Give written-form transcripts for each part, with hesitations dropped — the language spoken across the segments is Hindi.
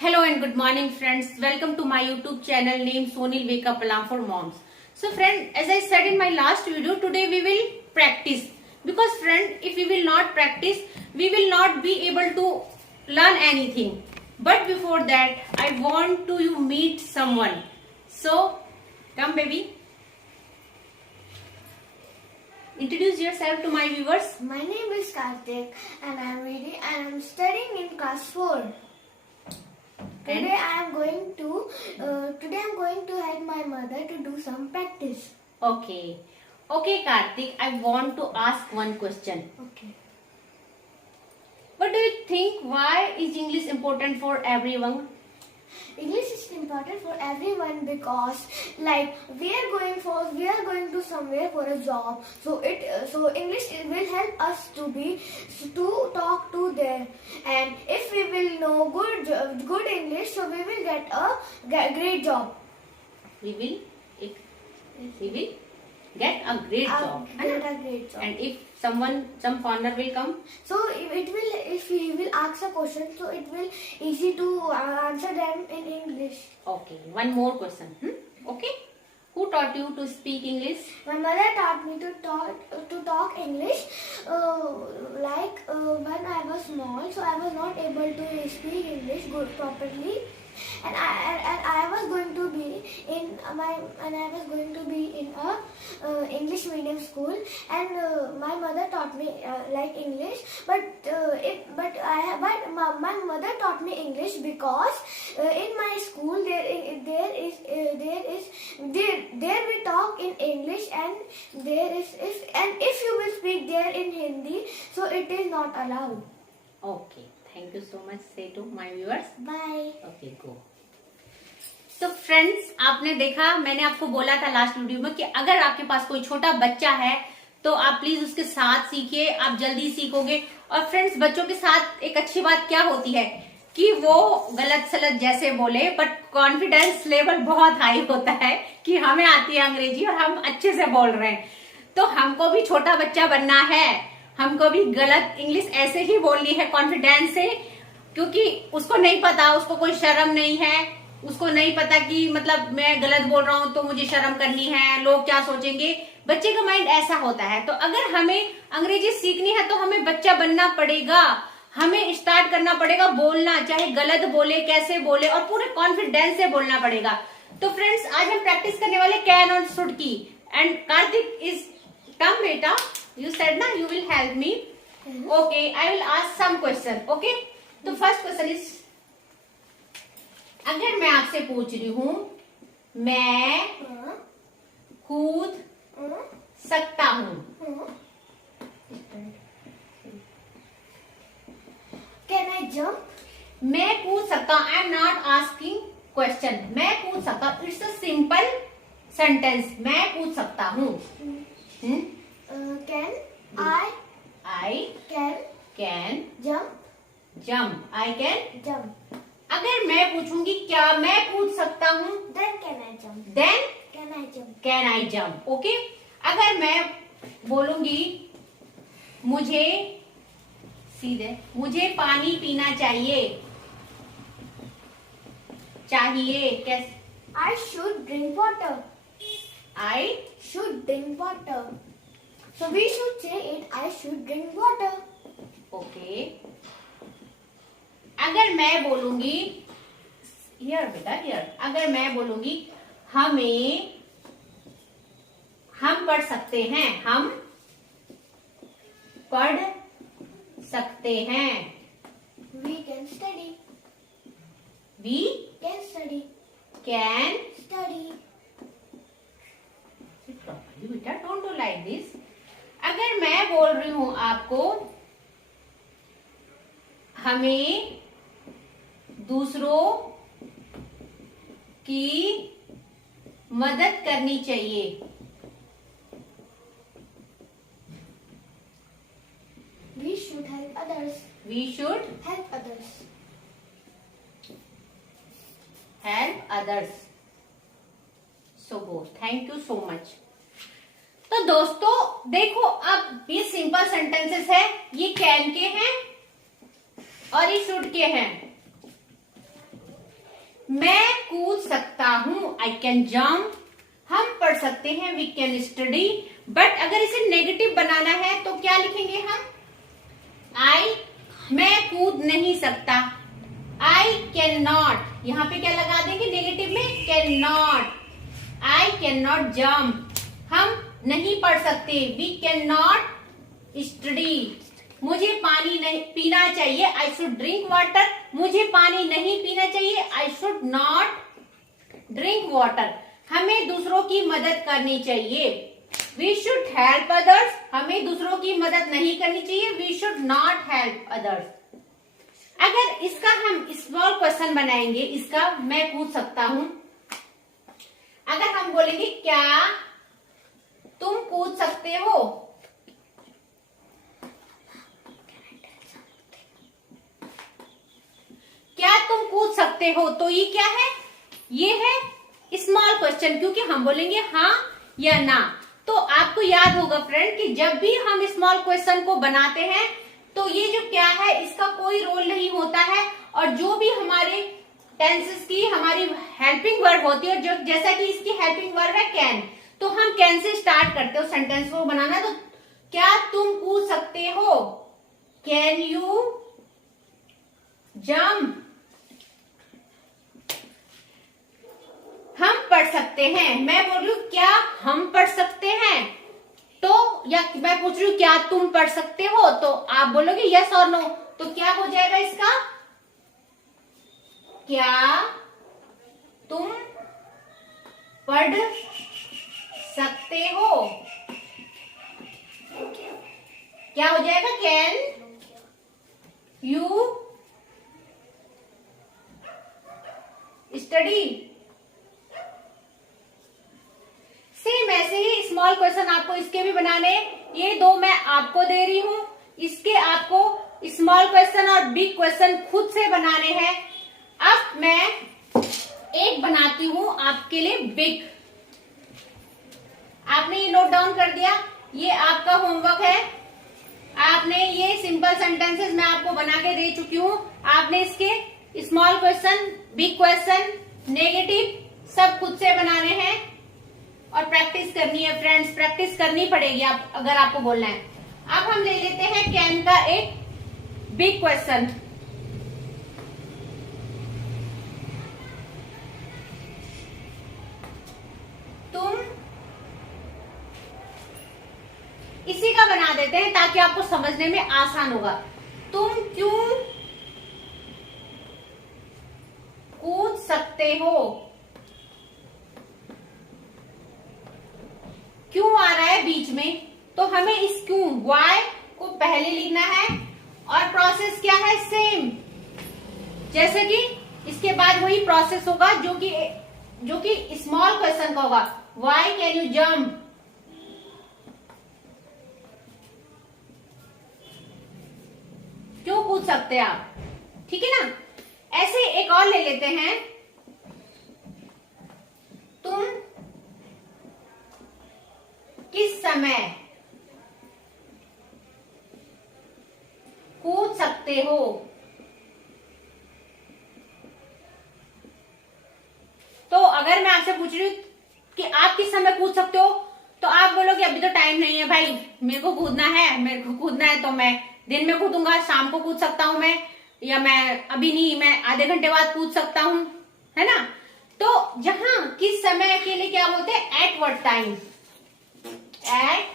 Hello and good morning friends. Welcome to my YouTube channel named Sonil Wake Up Alarm for Moms. So friend, as I said in my last video, today we will practice. Because friend, if we will not practice, we will not be able to learn anything. But before that, I want to you meet someone. So, come baby. Introduce yourself to my viewers. My name is Karthik and I am studying in class 4. Today I am going to help my mother to do some practice. Okay. Okay Karthik, I want to ask one question. Okay. What do you think? Why is English important for everyone? English is important for everyone because like we are going to somewhere for a job. So English will help us to talk to them, and if we will know good English, so we will get a great job. We will get a great job. And if some foreigner will come, so if he will ask a question, so it will easy to answer them in English. okay. One more question. Okay. Who taught you to speak English? My mother taught me to talk English. When I was small, so I was not able to speak English properly, and I was going to be in a English medium school, and my mother taught me like English, but my mother taught me English because in my school there we talk in English, and if you will speak there in Hindi, so it is not allowed. Okay. Thank you so much. Say to my viewers. Bye. Okay, go. तो फ्रेंड्स, आपने देखा, मैंने आपको बोला था लास्ट वीडियो में कि अगर आपके पास कोई छोटा बच्चा है तो आप प्लीज उसके साथ सीखिए, आप जल्दी सीखोगे. और फ्रेंड्स, बच्चों के साथ एक अच्छी बात क्या होती है कि वो गलत सलत जैसे बोले, बट कॉन्फिडेंस लेवल बहुत हाई होता है कि हमें आती है अंग्रेजी और हम अच्छे से बोल रहे हैं. तो हमको भी छोटा बच्चा बनना है, हमको भी गलत इंग्लिश ऐसे ही बोलनी है कॉन्फिडेंस से, क्योंकि उसको नहीं पता, उसको कोई शर्म नहीं है, उसको नहीं पता कि मतलब मैं गलत बोल रहा हूं तो मुझे शर्म करनी है, लोग क्या सोचेंगे. बच्चे का माइंड ऐसा होता है. तो अगर हमें अंग्रेजी सीखनी है तो हमें बच्चा बनना पड़ेगा, हमें स्टार्ट करना पड़ेगा बोलना, चाहे गलत बोले कैसे बोले, और पूरे कॉन्फिडेंस से बोलना पड़ेगा. तो फ्रेंड्स, आज हम प्रैक्टिस करने वाले कैन और शुड की. एंड कार्तिक इज कम बेटा, you said na you will help me. Okay, I will ask some question. Okay, तो फर्स्ट क्वेश्चन इज, अगर मैं आपसे पूछ रही हूँ मैं कूद सकता हूँ, Can I jump? मैं कूद सकता हूँ. I am not asking question. मैं कूद सकता हूँ. It's a simple sentence. मैं कूद सकता हूँ. Can I can jump? I can Jump. अगर मैं पूछूंगी क्या मैं कूद सकता हूँ, Then can I jump? then Can I jump? can I jump. Okay. अगर मैं बोलूंगी मुझे पानी पीना चाहिए, कैसे? I should drink water. I Should drink water. So we should say it. I should drink water. okay. अगर मैं बोलूंगी here बेटा here, अगर मैं बोलूंगी हम पढ़ सकते हैं, हम पढ़ सकते हैं. We can study. We Can study. can Study. बेटा, डोंट डू लाइक दिस. अगर मैं बोल रही हूं आपको हमें दूसरों की मदद करनी चाहिए, We should help others. we should Help others. help others. So go. Thank you so much. तो दोस्तों देखो, अब ये सिंपल सेंटेंसेस है, ये कैन के हैं और ये शुड के हैं. मैं कूद सकता हूँ, आई कैन जम्प। हम पढ़ सकते हैं, वी कैन स्टडी। बट अगर इसे नेगेटिव बनाना है तो क्या लिखेंगे हम? मैं कूद नहीं सकता, आई कैन नॉट। यहाँ पे क्या लगा देंगे नेगेटिव में? Can not. I can not jump. हम नहीं पढ़ सकते, वी कैन नॉट स्टडी। मुझे पानी नहीं पीना चाहिए, आई शुड ड्रिंक वाटर। मुझे पानी नहीं पीना चाहिए, I should not drink water. हमें दूसरों की मदद करनी चाहिए, वी शुड हेल्प अदर्स। हमें दूसरों की मदद नहीं करनी चाहिए, we should not help others. अगर इसका हम स्मॉल क्वेश्चन बनाएंगे, इसका मैं पूछ सकता हूं, अगर हम बोलेंगे क्या तुम कूद सकते हो? क्या तुम कूद सकते हो? तो ये क्या है? ये है स्मॉल क्वेश्चन, क्योंकि हम बोलेंगे हाँ या ना। तो आपको याद होगा फ्रेंड कि जब भी हम स्मॉल क्वेश्चन को बनाते हैं तो ये जो क्या है इसका कोई रोल नहीं होता है, और जो भी हमारे टेंसेस की हमारी हेल्पिंग वर्ब होती है, जो जैसा कि इसकी हेल्पिंग वर्ब है कैन, तो हम कैन से स्टार्ट करते हो सेंटेंस को बनाना। तो क्या तुम कूद सकते हो? Can you jump. हम पढ़ सकते हैं, मैं बोल रही हूं क्या हम पढ़ सकते हैं, तो या मैं पूछ रही हूँ क्या तुम पढ़ सकते हो, तो आप बोलोगे यस और नो। तो क्या हो जाएगा इसका? क्या तुम पढ़ सकते हो? क्या हो जाएगा? Can you study. सेम ऐसे ही स्मॉल क्वेश्चन आपको इसके भी बनाने, ये दो मैं आपको दे रही हूं, इसके आपको स्मॉल क्वेश्चन और बिग क्वेश्चन खुद से बनाने हैं। अब मैं एक बनाती हूं आपके लिए बिग। आपने ये नोट डाउन कर दिया, ये आपका होमवर्क है। आपने ये सिंपल सेंटेंसेस मैं आपको बना के दे चुकी हूं, आपने इसके small question, big question, negative सब खुद से बनाने हैं और प्रैक्टिस करनी है फ्रेंड्स, प्रैक्टिस करनी पड़ेगी आप अगर आपको बोलना है। अब हम ले लेते हैं कैन का एक बिग क्वेश्चन। तुम इसी का बना देते हैं ताकि आपको समझने में आसान होगा। तुम क्यों कूद सकते हो? क्यों आ रहा है बीच में, तो हमें इस क्यों वाई को पहले लिखना है, और प्रोसेस क्या है? सेम, जैसे कि इसके बाद वही प्रोसेस होगा जो कि स्मॉल क्वेश्चन का होगा। Why can you jump? क्यों कूद सकते हैं आप? ठीक है ना। ऐसे एक और ले लेते हैं, तुम किस समय कूद सकते हो? तो अगर मैं आपसे पूछ रही हूं कि आप किस समय कूद सकते हो, तो आप बोलोगे अभी तो टाइम नहीं है भाई, मेरे को कूदना है, मेरे को कूदना है तो मैं दिन में कूदूंगा, शाम को कूद सकता हूं मैं, या मैं अभी नहीं, मैं आधे घंटे बाद कूद सकता हूं, है ना। तो जहां किस समय के लिए क्या बोलते हैं? At what time. At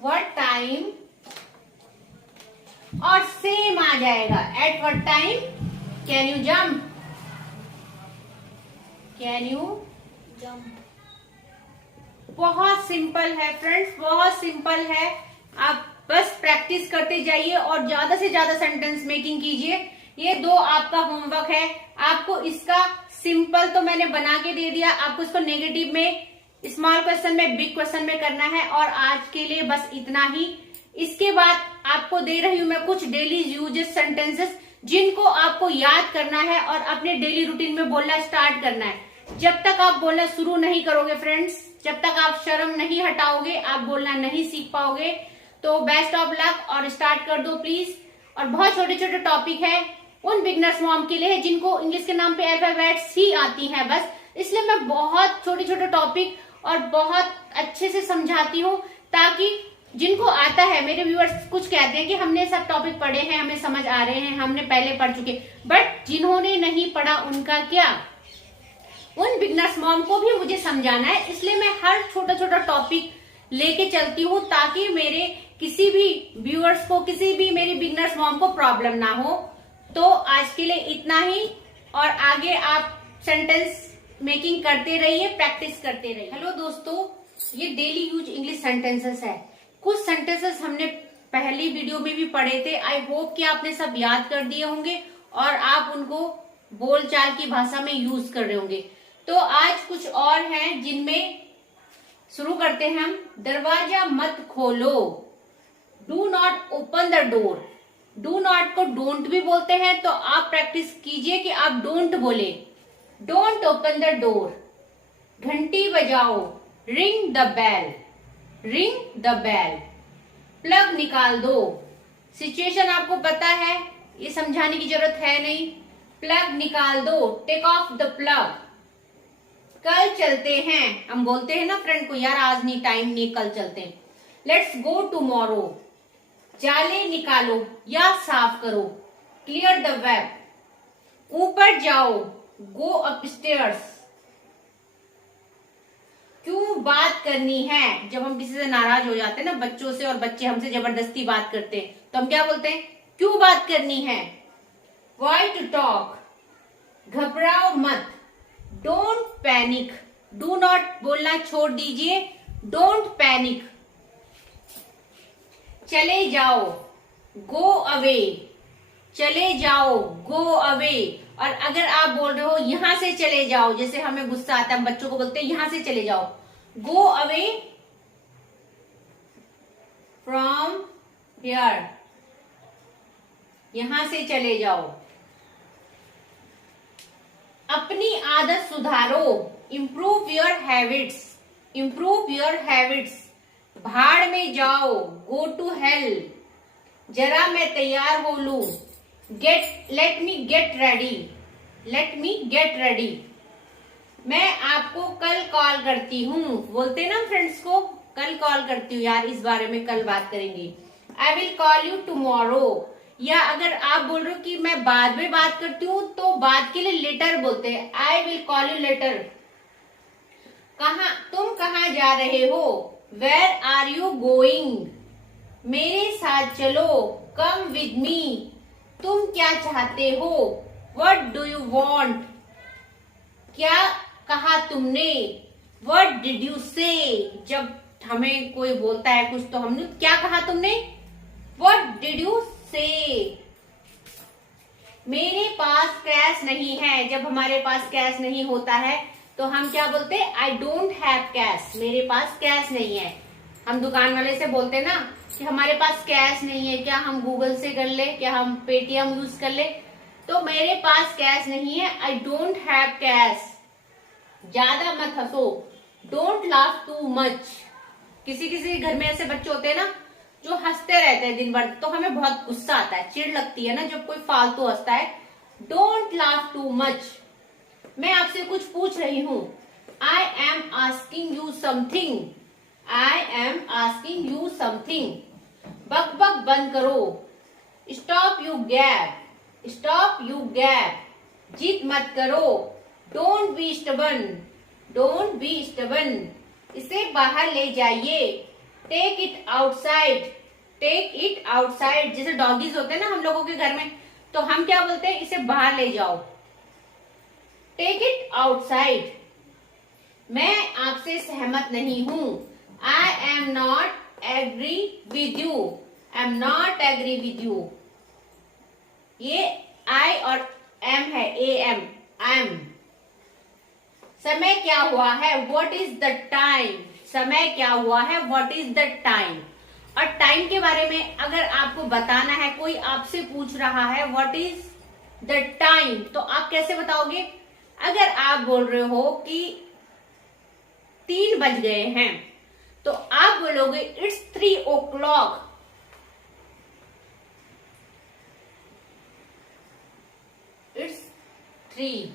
what time, और सेम आ जाएगा at what time can you jump? Can you jump. बहुत सिंपल है फ्रेंड्स, बहुत सिंपल है। आप बस प्रैक्टिस करते जाइए और ज्यादा से ज्यादा सेंटेंस मेकिंग कीजिए। ये दो आपका होमवर्क है। आपको इसका सिंपल तो मैंने बना के दे दिया, आपको इसको नेगेटिव में, स्मॉल क्वेश्चन में, बिग क्वेश्चन में करना है। और आज के लिए बस इतना ही। इसके बाद आपको दे रही हूं मैं कुछ डेली यूजेस सेंटेंसेस जिनको आपको याद करना है और अपने डेली रूटीन में बोलना स्टार्ट करना है। जब तक आप बोलना शुरू नहीं करोगे फ्रेंड्स, जब तक आप शर्म नहीं हटाओगे, आप बोलना नहीं सीख पाओगे। तो बेस्ट ऑफ लक और स्टार्ट कर दो प्लीज। और बहुत छोटे छोटे टॉपिक है, उन बिगनर्स मॉम के लिए है जिनको इंग्लिश के नाम पे अल्फाबेट्स ही आती हैं बस। इसलिए मैं बहुत छोटे छोटे टॉपिक और बहुत अच्छे से समझाती हूँ, ताकि जिनको आता है, मेरे व्यूअर्स कुछ कहते हैं कि हमने सब टॉपिक पढ़े हैं, हमें समझ आ रहे हैं, हमने पहले पढ़ चुके, बट जिन्होंने नहीं पढ़ा उनका क्या, उन बिगनर्स मॉम को भी मुझे समझाना है। इसलिए मैं हर छोटा छोटा टॉपिक लेके चलती हूँ, ताकि मेरे किसी भी व्यूअर्स को, किसी भी मेरी बिगनर्स मॉम को प्रॉब्लम ना हो। तो आज के लिए इतना ही, और आगे आप सेंटेंस मेकिंग करते रहिए, प्रैक्टिस करते रहिए। हेलो दोस्तों, ये डेली यूज इंग्लिश सेंटेंसेस है। कुछ सेंटेंसेस हमने पहली वीडियो में भी पढ़े थे। आई होप कि आपने सब याद कर दिए होंगे और आप उनको बोलचाल की भाषा में यूज कर रहे होंगे। तो आज कुछ और हैं जिनमें शुरू करते हैं हम। दरवाजा मत खोलो, do not open the door. Do not को डोंट भी बोलते हैं, तो आप प्रैक्टिस कीजिए कि आप डोंट बोले, डोंट ओपन द डोर। घंटी बजाओ, ring the bell, ring the bell. Plug निकाल दो, सिचुएशन आपको पता है, ये समझाने की जरूरत है नहीं। प्लग निकाल दो, टेक ऑफ द प्लग। कल चलते हैं, हम बोलते हैं ना फ्रेंड को, यार आज नहीं, टाइम नहीं, कल चलते हैं। Let's go tomorrow. जाले निकालो या साफ करो, क्लियर द वेब। ऊपर जाओ, गो अपस्टेयर्स। क्यों बात करनी है, जब हम किसी से नाराज हो जाते हैं ना, बच्चों से, और बच्चे हमसे जबरदस्ती बात करते हैं, तो हम क्या बोलते हैं, क्यों बात करनी है। व्हाई टू टॉक, घबराओ मत, डोंट पैनिक। डू नॉट बोलना छोड़ दीजिए, डोंट पैनिक। चले जाओ, गो अवे, चले जाओ, गो अवे। और अगर आप बोल रहे हो यहां से चले जाओ, जैसे हमें गुस्सा आता है, हम बच्चों को बोलते हैं यहां से चले जाओ, गो अवे फ्रॉम हियर, यहां से चले जाओ। अपनी आदत सुधारो, improve your habits, improve your habits. भाड़ में जाओ, गो टू हेल। जरा मैं तैयार हो लूं, let me get ready, let me get ready. मैं आपको कल कॉल करती हूँ, बोलते ना फ्रेंड्स को, कल कॉल करती हूँ यार, इस बारे में कल बात करेंगे। I will call you tomorrow. या अगर आप बोल रहे हो कि मैं बाद में बात करती हूँ, तो बाद के लिए लेटर बोलते हैं, I will call you later. तुम कहाँ जा रहे हो, वेयर आर यू गोइंग। मेरे साथ चलो, कम विद मी। तुम क्या चाहते हो, वट डू यू वॉन्ट। क्या कहा तुमने, वट डिड यू से। जब हमें कोई बोलता है कुछ, तो हमने क्या कहा तुमने, वट डिड यू से। मेरे पास कैश नहीं है, जब हमारे पास कैश नहीं होता है तो हम क्या बोलते हैं, आई डोंट हैव कैश, मेरे पास कैश नहीं है। हम दुकान वाले से बोलते हैं ना कि हमारे पास कैश नहीं है, क्या हम गूगल से कर ले, क्या हम पेटीएम यूज कर ले। तो मेरे पास कैश नहीं है, आई डोंट हैव कैश। ज्यादा मत हंसो, डोंट लाफ टू मच। किसी किसी घर में ऐसे बच्चे होते हैं ना जो हंसते रहते हैं दिन भर, तो हमें बहुत गुस्सा आता है, चिढ़ लगती है ना जब कोई फालतू हंसता है। Don't laugh too much. मैं आपसे कुछ पूछ रही हूँ, I am asking you something, I am asking you something. बक बक बंद करो, stop you gap, stop you gap. जिद मत करो, don't be stubborn, don't be stubborn. इसे बाहर ले जाइए, take it outside, take it outside. जैसे डॉगीज होते हैं ना हम लोगों के घर में, तो हम क्या बोलते हैं, इसे बाहर ले जाओ, टेक इट आउटसाइड। मैं आपसे सहमत नहीं हूं, I am not agree with you, I am not agree with you. ये आई और एम है, ए एम, आई एम। समय क्या हुआ है, व्हाट इज द टाइम। समय क्या हुआ है, व्हाट इज द टाइम। और टाइम के बारे में अगर आपको बताना है, कोई आपसे पूछ रहा है व्हाट इज द टाइम, तो आप कैसे बताओगे। अगर आप बोल रहे हो कि 3 बज गए हैं, तो आप बोलोगे इट्स 3 o'clock। 3।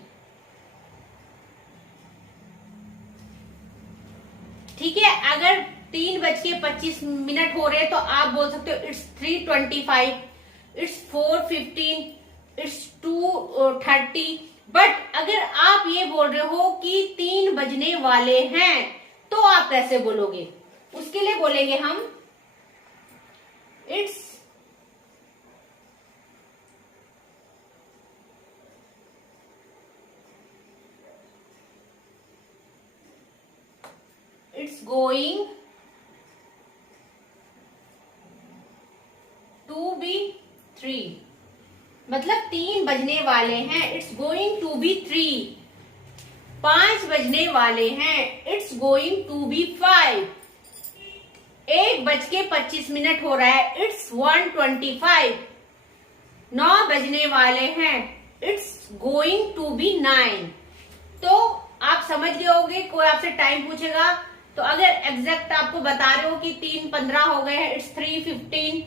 ठीक है, अगर 3:25 हो रहे हैं तो आप बोल सकते हो इट्स 3:25, इट्स 4:15, इट्स 2:30। बट अगर आप ये बोल रहे हो कि 3 बजने वाले हैं तो आप कैसे बोलोगे? उसके लिए बोलेंगे हम इट्स गोइंग टू बी 3। मतलब 3 बजने वाले हैं, इट्स गोइंग टू बी 3। 5 बजने वाले हैं, इट्स गोइंग टू बी 5। 1:25 हो रहा है, इट्स 1:25। 9 बजने वाले हैं, इट्स गोइंग टू बी 9। तो आप समझ गए होंगे, कोई आपसे टाइम पूछेगा तो अगर एग्जैक्ट आपको बता रहे हो कि 3:15 हो गए हैं, इट्स 3:15,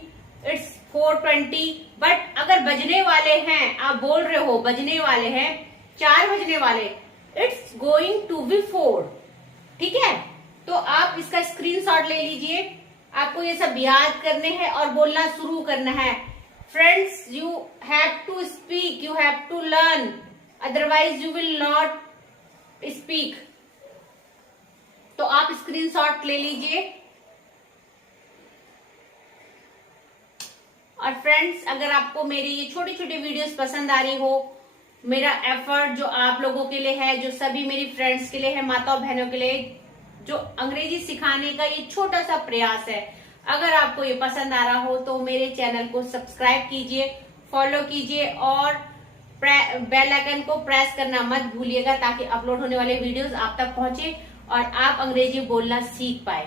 इट्स 4:20। बट अगर बजने वाले हैं, आप बोल रहे हो बजने वाले हैं, 4 बजने वाले, इट्स गोइंग टू बी 4। ठीक है, तो आप इसका स्क्रीनशॉट ले लीजिए। आपको ये सब याद करने हैं और बोलना शुरू करना है। Friends, you have to speak, you have to learn, otherwise you will not speak. तो आप स्क्रीनशॉट ले लीजिए। और फ्रेंड्स, अगर आपको मेरी ये छोटी छोटी वीडियोस पसंद आ रही हो, मेरा एफर्ट जो आप लोगों के लिए है, जो सभी मेरी फ्रेंड्स के लिए है, माता और बहनों के लिए जो अंग्रेजी सिखाने का ये छोटा सा प्रयास है, अगर आपको ये पसंद आ रहा हो तो मेरे चैनल को सब्सक्राइब कीजिए, फॉलो कीजिए और बेल आइकन को प्रेस करना मत भूलिएगा, ताकि अपलोड होने वाले वीडियोस आप तक पहुंचे और आप अंग्रेजी बोलना सीख पाए।